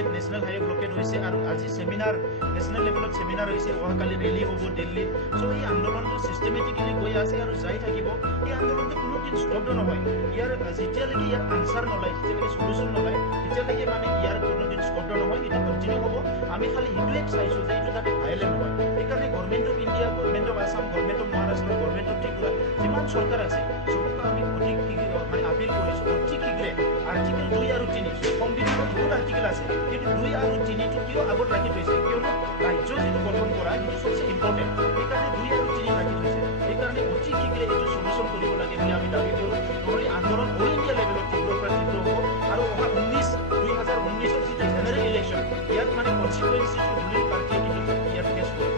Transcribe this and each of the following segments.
Blocked national highway blocked হৈছে আৰু আজি সেমিনাৰ নেশ্যনেল লেভেলত সেমিনাৰ হৈছে অহাকালি ৰেলী হ'ব দিল্লীত চ' এই আন্দোলনটো চিষ্টেমেটিকেলি গৈ আছে আৰু যাই থাকিব এই আন্দোলনটো কোনোদিন স্তব্ধ নহয় ইয়াৰ যেতিয়ালৈকে ইয়াৰ আনচাৰ নলয় যেতিয়ালৈকে সলিউশ্যন নলয় তেতিয়ালৈকে মানে ইয়াৰ কোনোদিন স্তব্ধ নহয় এইটো কণ্টিনিউ হ'ব আমি খালি সেইটোৱে চাইছোঁ যে এইটো যাতে ভাইলেণ্ট হয় সেইকাৰণে government of India government of Assam government of Maharashtra government of Tripura যিমান চৰকাৰ আছে চবকে আমি অধিক মানে আপিল কৰিছোঁ অতি শীঘ্ৰে আৰ্টিকেল 2 আৰু 3 সংবিধানত বহুত আৰ্টিকেল আছে কিন্তু 2 আৰু 3টো কিয় আগত ৰাখি থৈছে কিয়নো ৰাজ্য যিটো গঠন কৰা সেইটো সবচে ইম্পৰ্টেণ্ট সেইকাৰণে 2 আৰু 3 ৰাখি থৈছে সেইকাৰণে অতি শীঘ্ৰে এইটো সলিউশ্যন কৰিব লাগে বুলি আমি দাবী কৰোঁ নহ'লে আন্দোলন অল ইণ্ডিয়া লেভেলত তীব্ৰৰ পৰা তীব্ৰ হ'ব আৰু অহা 2019ৰ যিটো জেনেৰেল ইলেকশ্যন ইয়াত মানে কনচিকুৱেঞ্চিটো ৰুলিং পাৰ্টিয়ে কিন্তু ইয়াত ফেচ কৰিব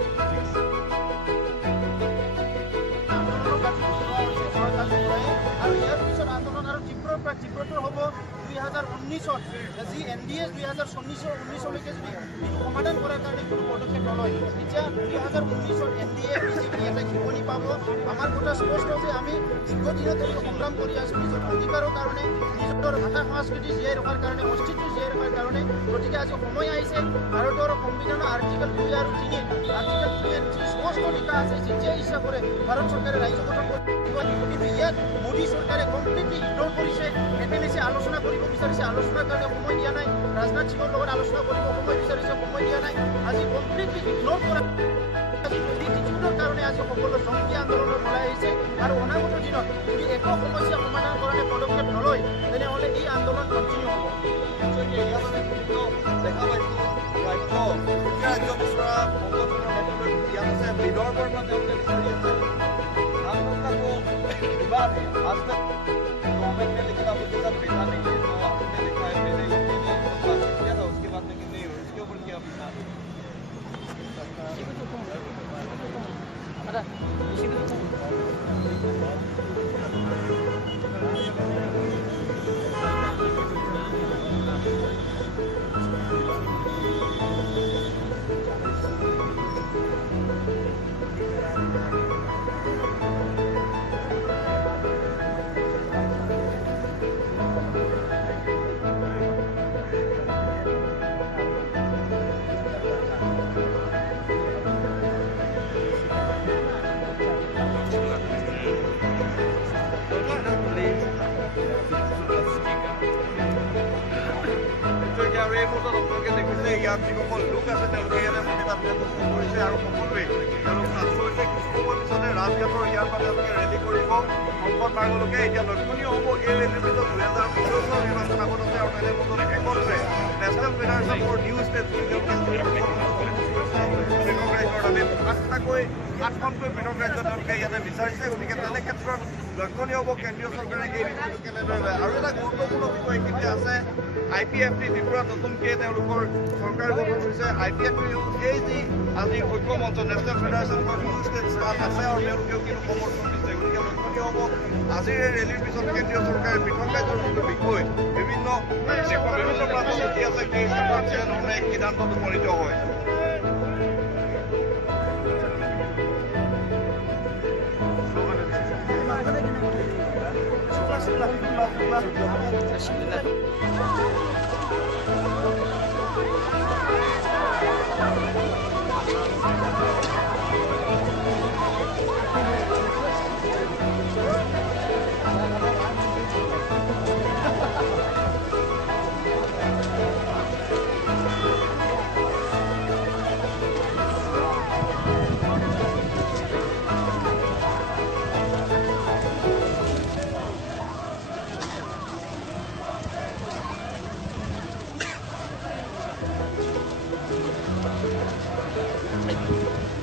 আৰু ইয়াৰ পিছত আন্দোলন আৰু তীব্ৰৰ পৰা তীব্ৰতৰ হ'ব 2019ত যি NDA 2019লৈকে যদি এইটো সমাধান কৰাৰ কাৰণে কোনো পদক্ষেপ নলয় তেতিয়া 2019ত NDA BJP এটা ক্ষিপনি পাব আমাৰ কথা স্পষ্ট যে আমি দীৰ্ঘদিনত ধৰি সংগ্ৰাম কৰি আছোঁ নিজৰ অধিকাৰৰ কাৰণে নিজৰ ভাষা সংস্কৃতি জীয়াই ৰখাৰ কাৰণে অস্তিত্ব জীয়াই ৰখাৰ কাৰণে গতিকে আজি সময় আহিছে ভাৰতৰ সংবিধানৰ আৰ্টিকেল 2 আৰু 3 আৰ্টিকেল 2 আৰু 3 স্পষ্ট লিখা আছে যেতিয়া ইচ্ছা কৰে ভাৰত চৰকাৰে ৰাজ্য গঠন কৰিব কিন্তু ইয়াত মোদী চৰকাৰে কমপ্লিটলি ইগনোৰ কৰিছে একেলেছে আলোচনা কৰিব বিচাৰিছে আলোচনাৰ কাৰণে সময় দিয়া নাই ৰাজনাথ সিঙৰ লগত আলোচনা কৰিব সময় বিচাৰিছে সময় দিয়া নাই আজি কমপ্লিটলি ইগনোৰ কৰা আজি এটিটিউডৰ কাৰণে আজি সকলো জঙ্গী আন্দোলনত ওলাই আহিছে আৰু অনাগত দিনত যদি একো সমস্যা সমাধান কাৰণে পদক্ষেপ নলয় তেনেহ'লে এই আন্দোলন কণ্টিনিউ হ'ব দেখা পাইছোঁ ৰাজ্য বিচৰা বিদৰ্ভৰ পৰা তেওঁলোকে বিচাৰি আছে बात है आज तक गवर्नमेंट ने लेकिन आपको के साथ भेजा नहीं है तो आपने देखा है पहले बात किया था उसके बाद लेकिन नहीं हुई उसके ऊपर क्या আৰু এই মুহূৰ্তত আপোনালোকে দেখিছে ইয়াত যিসকল লোক আছে তেওঁলোকে ইয়াতে প্ৰতিবাদ প্ৰদৰ্শন কৰিছে আৰু সকলোৱে তেওঁলোক আচলতে কিছু সময় পিছতে ৰাজঘাটৰ ইয়াৰ পৰা তেওঁলোকে ৰেলী কৰিব সংসদ মাৰ্গলৈকে এতিয়া লক্ষণীয় হ'ব এই ৰেলীৰ পিছত 2015 চনৰ নিৰ্বাচন আগত আছে আৰু তেনে মুহূৰ্তত একত্ৰে national federation for new state আঠখনকৈ পৃথক ৰাজ্য তেওঁলোকে ইয়াতে বিচাৰিছে গতিকে তেনে ক্ষেত্ৰত লক্ষণীয় হ'ব কেন্দ্ৰীয় চৰকাৰে এই নীতিটো কেনেদৰে লয় আৰু এটা গুৰুত্বপূৰ্ণ বিষয় এইখিনিতে আছে IPFT ত্ৰিপুৰা নতুনকৈ তেওঁলোকৰ চৰকাৰ গঠন হৈছে IPFT এই যি আজি ঐক্য মঞ্চ national federation for new state তাত আছে আৰু তেওঁলোকেও কিন্তু সমৰ্থন দিছে গতিকে লক্ষণীয় হ'ব আজিৰ এই ৰেলীৰ পিছত কেন্দ্ৰীয় চৰকাৰে পৃথক ৰাজ্যৰ যিটো বিষয় বিভিন্ন দেশৰ বিভিন্ন প্ৰান্তত নীতি আছে সেই ক্ষেত্ৰত যেনেধৰণে সিদ্ধান্তত উপনীত হয় Thank you.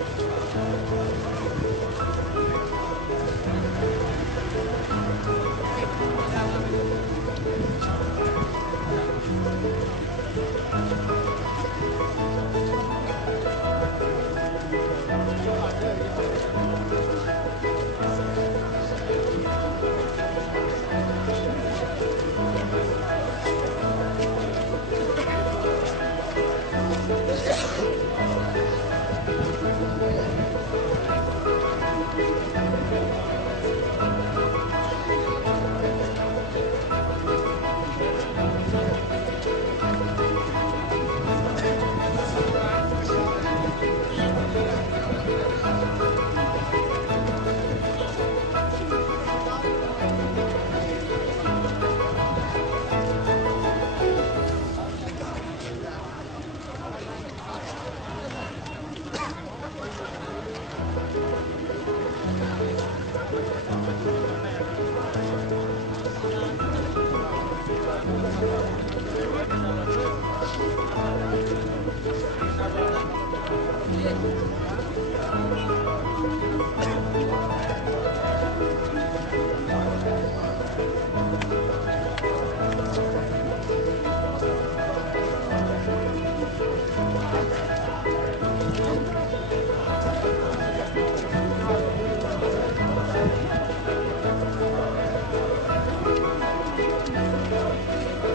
হয়